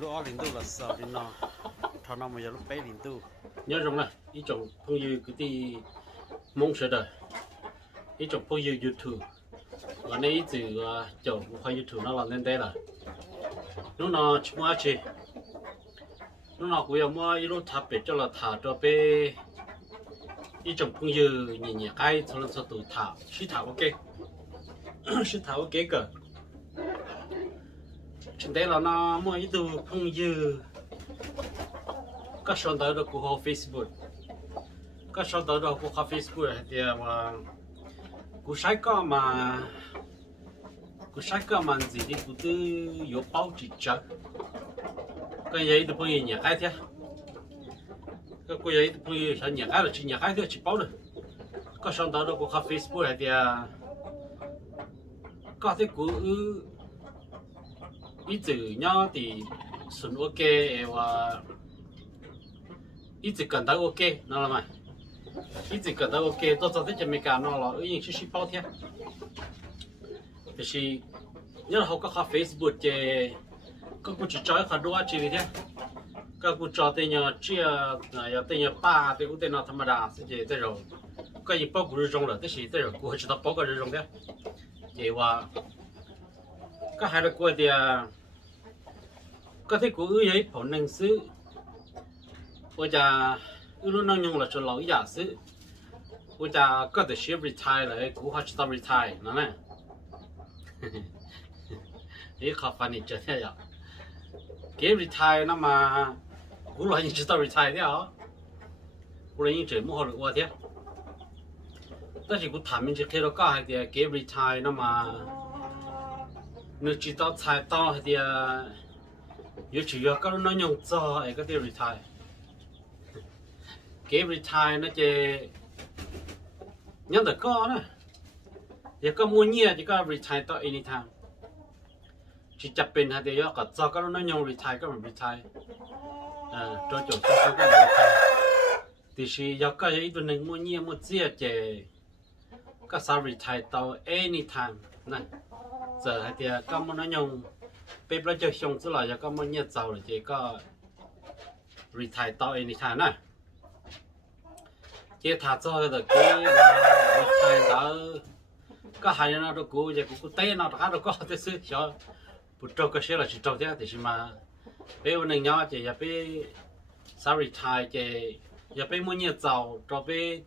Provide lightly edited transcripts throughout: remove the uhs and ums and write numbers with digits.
lúc ở liền tu là sợ đi nó thằng nào mà giờ lúc bé liền tu nhớ rằng này ý chồng phong như cái tí mong sợ đời ý chồng phong như YouTube và này từ chồng phong YouTube nó làm nên đây là lúc nào chúng ta chỉ lúc nào cũng mua ý lúc tháp để cho là thả cho bé ý chồng phong như nhẹ nhẹ cái cho nên sao tụi thả ok sĩ thả ok cơ trên đây là nó mua ý từ phong như các sản phẩm đó của Facebook các sản phẩm đó của Facebook thì mà của sai có mà gì thì cũng từ có báo chỉ chắc cái gì thì bây giờ nhà cái thế cái gì thì bây giờ nhà cái là chỉ nhà cái thôi chỉ báo được các sản phẩm đó của Facebook thì có thể của ý từ nhau thì xuân ok và一直跟到 OK， 知道了吗？一直跟到 OK， 到昨天就没干那了，已经是包天。就是你好个下 Facebook 嘅，个กูจะจ่ายค่าดูอาชีพเนี่ยก็กูจ่ายแต่เนี่ยเจ้า要แต่เนี่ยป้าแต่กูแต่เนี่ยธรรมดา是这这种，ก็ยัง包กู日中了，但是这种กู知道包个日中的，这话，ก็还得过的，ก็ที่กูยัยผลหนึ่งซื้อ 我家路能用了是老雅士，我家个的学 retire 了，古还知道 retire 呢呢，你好烦你这样呀，给 retire 那么古老你知道 retire 的啊，古老你这么好的我的，但是古他们就开了搞的给 retire 那么，你知道才到的，有主要个能用做一个的 retire。 cái retire nó chơi nhớ được có nè giờ có mua nhiều chỉ có retire tới anytime chỉ chập bên hay thì có cho cái nó nhung retire cái mình retire cho chỗ sao cái retire thì chỉ giờ có ít tuầnนึงmua nhiều mua chia chơi có sao retire tới anytime nè giờ hay thì có mua nó nhung bây giờ cho xong chứ là giờ có mua nhiều giàu rồi chỉ có retire tới anytime nè chế thả cho được cái thay đó có hai nó được cũ giờ cũng té nó đã được có thế sự cho bút trâu cái xe là chỉ trâu thế thì mà bây giờ nhỏ chỉ giờ bây sao retire chỉ giờ bây mua nhiều giàu cho bây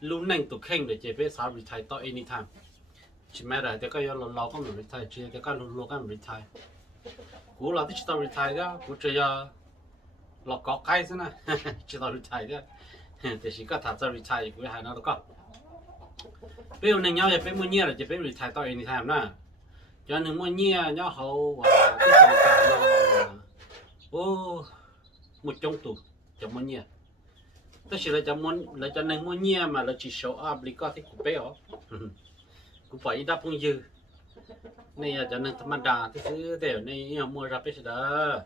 lúc này tụi khen để chỉ bây sao retire tới anytime chỉ mấy rồi thì có giờ lâu có mình retire chỉ thì có lâu có mình retire cũ là chỉ tao retire đó cũ chỉ giờ là có cái thế nè chỉ tao retire đó thì chỉ có thả ra retire của hai nó đâu có bây giờ nhau thì phải mua nhiều là chỉ phải retire tới anytime nè cho nên mua nhiều nhau hậu và cái phần cả nó ô một trong tủ cho mua nhiều tức là cho nên mua nhiều mà là chỉ show up đi có thì cũng bé ó cũng phải đáp ứng dư này là cho nên thằng đà thì thứ đều này mua ra biết đó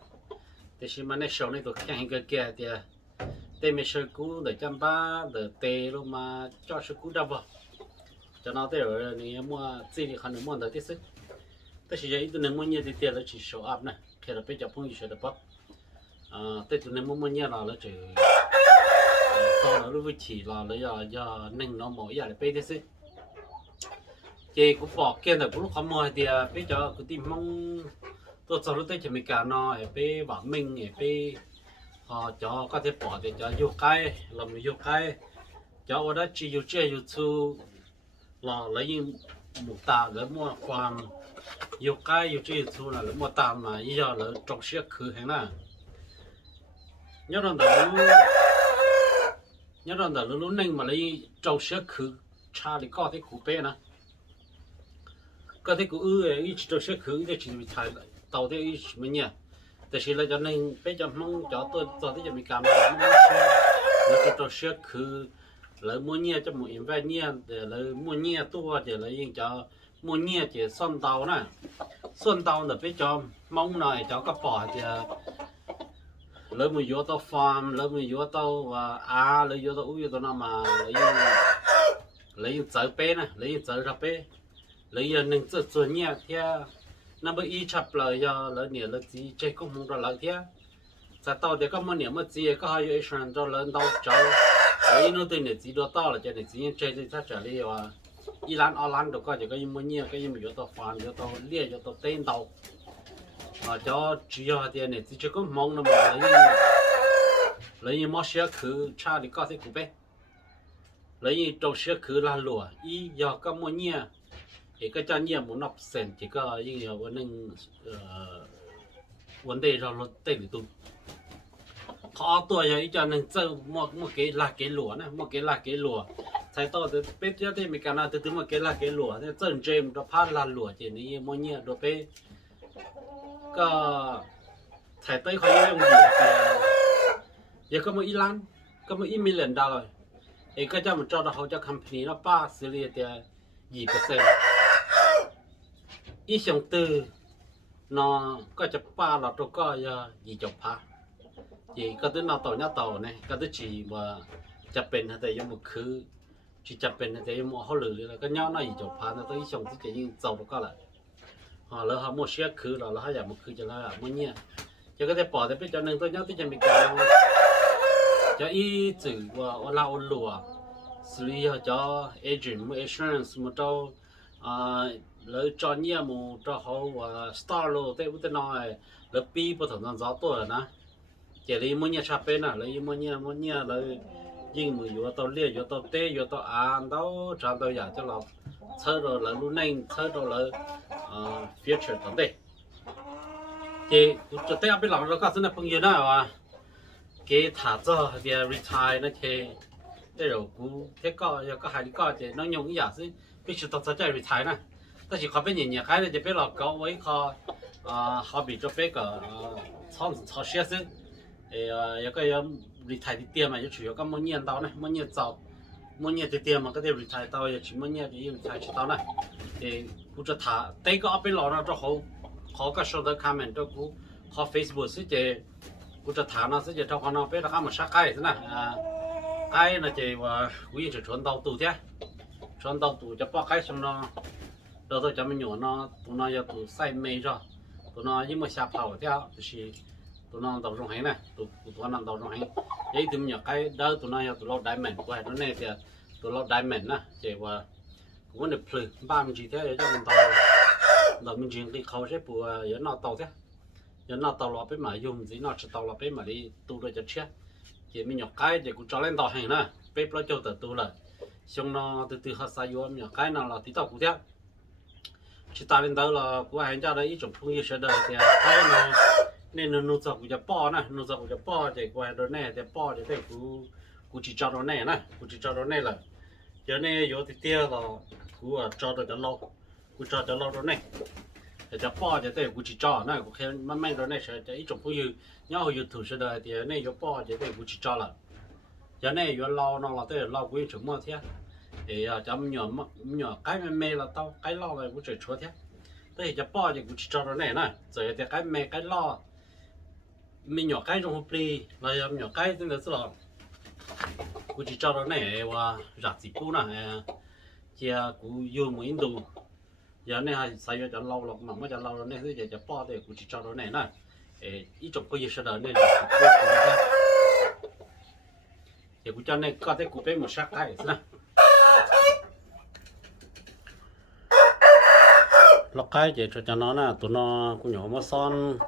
thì mà này show này tụi khách hàng kia thì tê mấy sơ cú để chăm ba để tê luôn mà cho sơ cú đập vào cho nó tê rồi này mua gì thì khăn mua được tí sức tất nhiên ít tụi mua nhiều thì tiền là chỉ show up này khi là bây giờ không chỉ được bắp tê tụi mua nhiều là chỉ sau đó lúc chỉ là lấy giờ nâng nó mỗi giờ để bây tí sức chị cũng bỏ kia là cũng không mua thì bây giờ cứ tìm mong tôi sau lúc tê chỉ mình cả nó để bây bảo mình để bây cho có thể bỏ để cho vô cái làm vô cái cho ở đó chỉ vô chơi vô thu là lấy một tà để mua khoan vô cái vô chơi thu là lấy một tà mà bây giờ là trồng xe khử hàng nè nhớ rằng là lúc nãy mà lấy trồng xe khử cha thì có thể khử bé nè có thể khử ít trồng xe khử thì chỉ bị thay tàu thì mình nhỉแต่สิ่งเราจะนึงไปจะมองจอตัวที่จะมีการแบบนี้แล้วก็ตัวเชือกคือเลยม้วนเนี่ยจะหมุนไปเนี่ยแต่เลยม้วนเนี่ยตัวจะเลยยังจะม้วนเนี่ยจะซ่อนเตานะซ่อนเตาแต่ไปจะมองหน่อยจะก็ปล่อยจะเลยมันอยู่ตัวฟาร์มเลยมันอยู่ตัวเลยอยู่ตัวอยู่ตัวน้ำมาเลยยังเจอเป้นะเลยยังเจอรับเป้เลยยังนึงจะส่วนเนี่ยที่ nó bị y chập lời do lời nhiều lời gì chơi cũng không ra lời thế sao tao thì có một niệm một gì có hai Israel cho lớn tao cháu ấy nó từ này gì đó tao là cho này gì chơi thì chắc trở đi và Iran được coi chỉ có những nhiều cái những yếu tố phản yếu tố liệt yếu tố tên tàu cho chỉ do tiền này chỉ có mong nó mà lấy như món xe khử cha thì có thể cụ bé lấy như trâu xe khử là lúa y do có mua nhiều thì cái cho nhiều muốn nộp sen chỉ có những nhiều vấn đề rồi nó tên tụi họ tuổi rồi cho nên chơi một cái là cái lúa này một cái là cái lúa sai to thì biết chứ thì mình nói từ một cái là cái lúa thì chân jem nó phát là lúa chỉ ní mua nhiều đồ bé có thầy tới khỏi用gì giờ có một Iran có một million dollar thì cái cho mình cho nó hỗ trợ company nó ba xử lý thì gì %อีสองตือนอก็จะป้าเราตัวก็จะยีจบพะยีก็ตัวเราต่อเนี้ยต่อเนี่ยก็ตัวจีว่าจะเป็นแต่ยังมือคือจีจะเป็นแต่ยังมือเขาหรือแล้วก็เนี้ยน่ายีจบพะนะตัวอีสองที่จะยิงเจ้าตัวก็แหละแล้วเขาโมเชียคือเราแล้วเขาอยากมือคือจะแล้วมือเนี้ยจะก็จะปล่อยแต่เป็นเจ้าหนึ่งตัวเนี้ยที่จะมีการจะอีจื่อว่าเราหลัวxử lý cho agent mua insurance mua cho lấy cho nhiều một cho họ và star lo thế bữa nói lấy pi bữa thằng gió tuổi nè chỉ lấy mua nhiều chạp bên à lấy mua nhiều lấy nhưng mà vừa tao lia vừa tao tê vừa tao ăn tao chọn tao giả choเราchơi rồi lấy luôn nên chơi rồi lấy future tao đây thì cho tao biết làm rồi có sự này phong nhiêu nữa à cái thả cho việc retire nó thì đây rồi cú thế có hai cái thì nó nhung cái giả chứ biết sự tao sẽ retire nè但是เขาเป็นอย่างเงี้ยใครจะเป็นเราเขาไว้เขา比จะเป็น个超学生有个要 retire 的店嘛就主要个么年到呢么年早么年的店嘛个得 retire 到也去么年的 retire 去到呢不知他这个เป็นเรา呢就เขาก็说的他们这个เขา Facebook 是这不知他呢是这他可能被他们杀害是呢cái là chỉว่าquý chỉ chuẩn đầu tù thế chuẩn đầu tù cho bao cái xong nó đó tôi cho mình nhổ nó tụi nó giờ tụi say mê rồi tụi nó nhưng mà xả phao theo thì tụi nó đầu trong hành này tụi nó đầu trong hành vậy thì mình cái đó tụi nó giờ tụi nó diamond của nó này thì tụi nó diamond nè chỉว่าcũng được plug ba mình chỉ thế cho mình tàu mình chỉ cái khâu sẽ bùa giờ nó tàu thế giờ nó tàu lọp bên mà dùng gì nó chỉ tàu lọp bên mà đi tu rồi cho chết chỉ mình cái thì cũng cho lên tàu hành nè bên nó cho từ tu là xong nó từ họ xài vô mình cái nào là tí tàu cũng thế chỉ ta lên đó là của hành gia đấy ít种phương式đời thì cái nó nên nó dọc của bò nè nó dọc của bò thì qua đó này thì bò thì của chỉ cho đó này nè của chỉ cho đó này là giờ này vô thì tia là của cho được lâu của cho lâu đó này thì cho bò thì của chỉ cho này của khi mang đó này sẽ ít种phương式nhau yêu thử sự đời thì này vô bò thì của chỉ cho là giờ này vô lâu nó là lâu của chúng mà thế thì chấm nhỏ cái mê là tao cái lo này cũng chỉ chúa thế thế thì bao giờ cũng chỉ cho nó này nè rồi thì cái mê cái lo mình nhỏ cái trong hộp đi là nhỏ cái tức là cũng chỉ cho nó này và giặt gì cũ nè chia cũng dùng một ít đồ giờ này hay xài cho lâu lắm mà mới cho lâu rồi này thì giờ bao thì cũng chỉ cho nó này nè ít chục cái gì sẽ đỡ này thì cũng cho nên có thể cũng phải một sắc cái nè lúc cái chỉ cho nó nè tụi nó cũng nhỏ mà son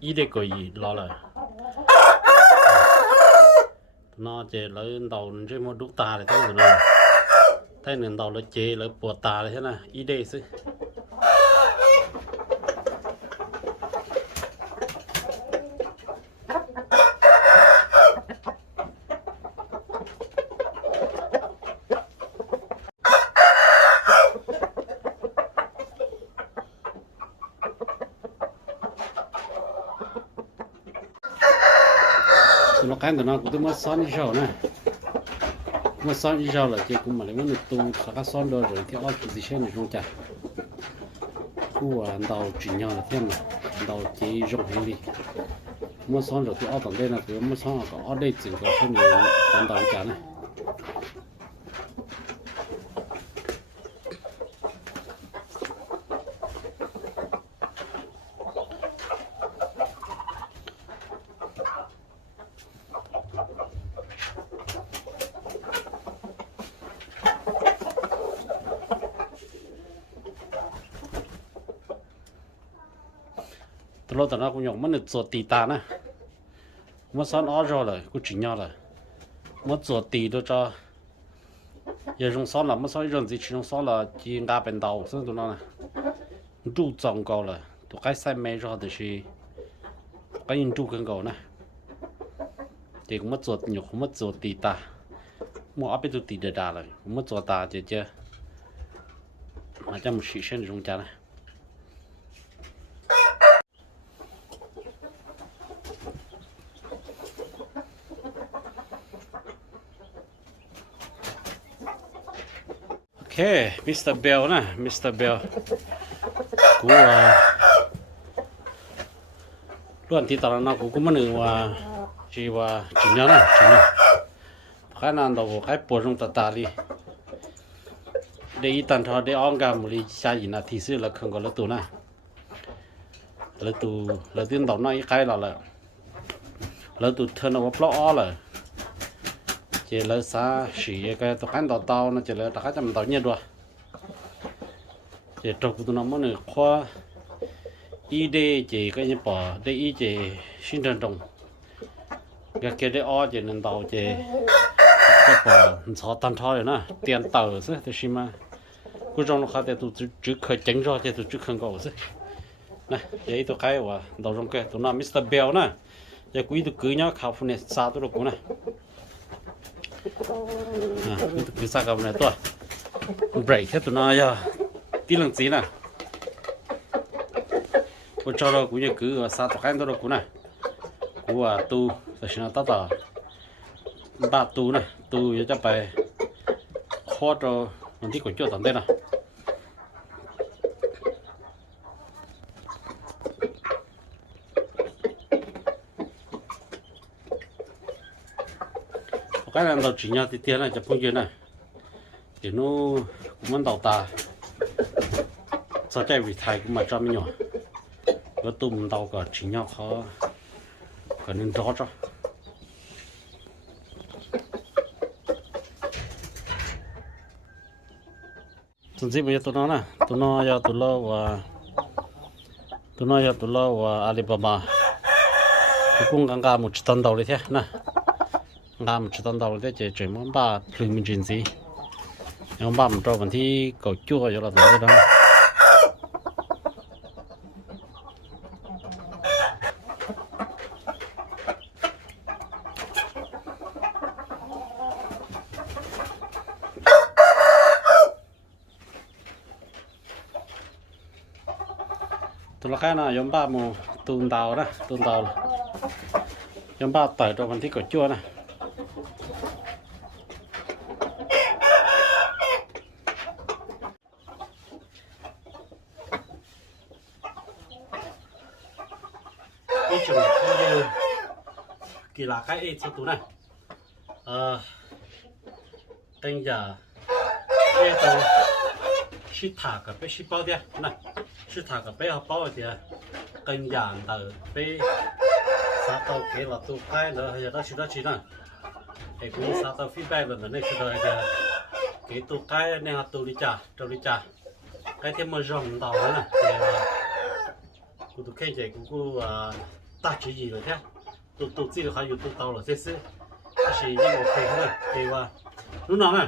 ý để có gì lo rồi tụi nó chỉ lấy đầu trên một đúc tà để thấy tụi nó thấy nền đầu nó chỉ lấy bùa tà thế này ý để chứ nó cái tụi nó cũng mới son đi rồi nè mới son đi rồi là chỉ cũng mà lấy một tu sao các son rồi thì ở position này không chả của đầu chuyển nhau là thêm này đầu chỉ rộng hơn đi mới son rồi thì ở tận đây là thì mới son ở đây chỉ có thêm nhiều đầu chả này lâu tao nó cũng nhộng mất được chuột tì ta nè mất son ó rồi là cũng chỉ nhau là mất chuột tì đó cho giờ dùng son là mất son dùng gì chỉ dùng son là chỉ đa bên đầu xong tụi nó nè trụ trồng cầu là tụi cái sai mê rồi thì cái in trụ cần cầu nè thì cũng mất chuột nhục cũng mất chuột tì ta mua áp tụi tì để đà rồi cũng mất chuột ta chứ chứ mà cho một sĩ sinh dùng cha này ok Mr. Bell nè Mr. Bell của luôn thì tao nó cũng mất nửa chỉ nhớ nè chỉ nhớ cái nào đâu cái bộ trong tata đi để tận thọ để ông gam một xa gì là thì xưa là không có lỡ tù nè lỡ tiền đầu nó cái là lỡ tù thân nó bóc lõ là chỉ lỡ xa xỉ cái tàu khán tàu nó chỉ lỡ tất cả trăm tàu nhiệt rồi chỉ trâu của tụi nó mới được khoa y đê chỉ cái như bỏ đê y chỉ sinh trần trồng cái kia đê o chỉ nên tàu chỉ cái bỏ sáu tấn thoi rồi nè tiền tàu chứ thì mà cứ trong nó khai thì tụi chỉ khởi tránh rồi thì tụi chỉ không có chứ này vậy tụi cái và đầu trong cái tụi nó Mr. Bell nè giờ quý tụi cứ nhá khảo phụ này xa tụi nó cũng này cứ xa cầm này tôi break hết tụi nó giờ tí lần gì nè tôi cho nó cũng như cứ xa tụi cái tụi nó cũng này của tu rồi nó tao tao ba tu này tu giờ chắc phải khó cho mình thích còn chưa tận đây nè cái này đầu chỉ nhau thì tiền này chụp phong chuyện này thì nó cũng muốn đầu ta sao chạy vì thầy cũng mà cho mình nhỏ cái tôm đầu cả chỉ nhau khó còn nên rõ cho tụi gì bây giờ tụi nó giờ tụi lo và Alibaba cũng ngang một tấn đầu đấy thế nè ngang một tấn đầu đấy chỉ món ba thường mình chuyển gì món ba mình cho vấn thi cầu chua cho là tụi đó tụi nó cái nào giống ba mù tuôn tàu đó giống ba tỏi cho phần thi cầu chua này cái chừng kỳ lạ cái ấy cho tụi này bây giờ cái tàu ship thả cả bé ship bao đi này ship thả cả bé học bao thì kênh giảng từ bé sao tàu cái là tụi cái nữa giờ đó chỉ nè thì cũng sao tàu feedback là này sẽ đời giờ cái tụi cái này học tụi đi trả cái thêm một dòng tàu nữa nè thì tụi cái gì cũng ta chỉ gì rồi thế tụi gì được hay dùng tụi tàu là thế sự chỉ như một cái thôi thì lúc nào nè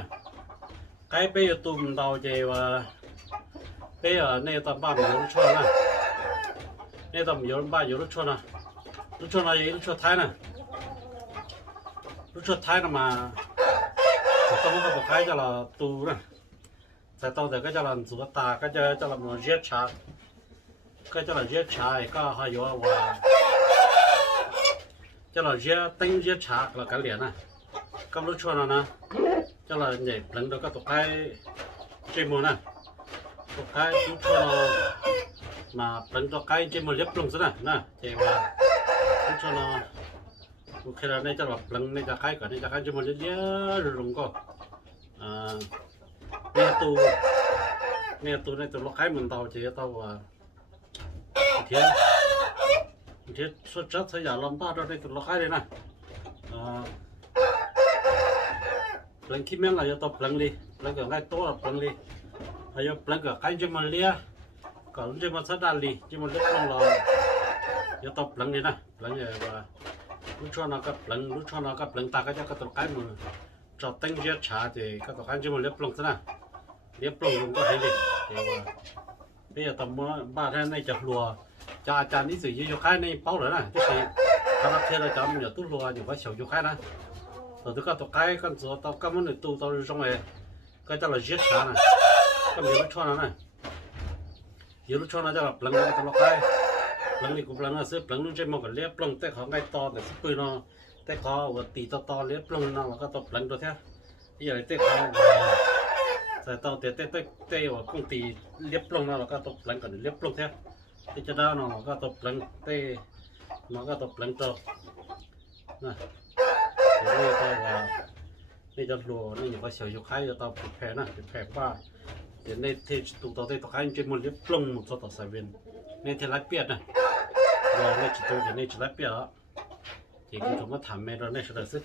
cái bây giờ tụi tàu thì bây giờ này tao ba mình lúc cho nè này tao mình ba lúc cho nè lúc cho thái nè lúc cho thái nè mà tao muốn học cái cho là tù nè tại tao để cái cho là chủ ta cái cho là một giết chả cái cho là giết chả có hay có và cho là giết chả là cái liền nè cầm lúc cho nè cho là nhảy lần đầu các tụi cái trên mùa nè tụi cái lúc cho mà lần tụi cái trên mùa liếp lông thế nè thì mà lúc cho nó khi là này cho là lần này cho cái cả này cho cái trên mùa liếp rồi lông co nghe tu này tụi nó cái mình tàu chỉ tàu thế xuất chất thời gian làm ba cho đây tụi nó cái đây nè lần khi mình là cho tập lần đi lần cái to là lần đi hay lần cái trên mà lia còn trên mà sát đàn đi trên mà lúc không là giờ tao pleng đi nè pleng này và lúc cho nó cái pleng lúc cho nó cái pleng ta cái tao cái mà cho tăng giết trả thì cái tao cái chỉ một liếp pleng thế nào liếp pleng cũng có hay đi thì bây giờ tao muốn ba thế này chặt lúa cho anh đi sử dụng cho khai này bao rồi nè cái gì tao nói thế là cho mình giờ tút lúa nhiều cái sầu cho khai nè rồi tôi cái cái con số tao cái món này tu tao trong này cái tao là giết trả nè cái gì nó cho nó nè giờ lúc cho nó cho là pleng cái tao cái pleng này cũng pleng là xếp pleng lúc trên một cái liếp pleng tới họ ngay to để xếp bự nó tới họ và tì to liếp pleng nó là cái tao pleng đó thế bây giờ tới họ sai tao tới và công ty liếp pleng nó là cái tao pleng còn liếp pleng thế thì cho đó nó là cái tao pleng tới nó cái tao pleng to nè thì đây tao là đây cho lúa đây những cái sợi dầu khai cho tao phèn nè phèn qua thì đây thì tụi tao khai trên một liếp pleng một số tao xài viên nên thì lái biệt này rồi đây chỉ tôi thì nên chỉ lái biệt đó thì cũng chúng nó thảm mê rồi này sẽ được sức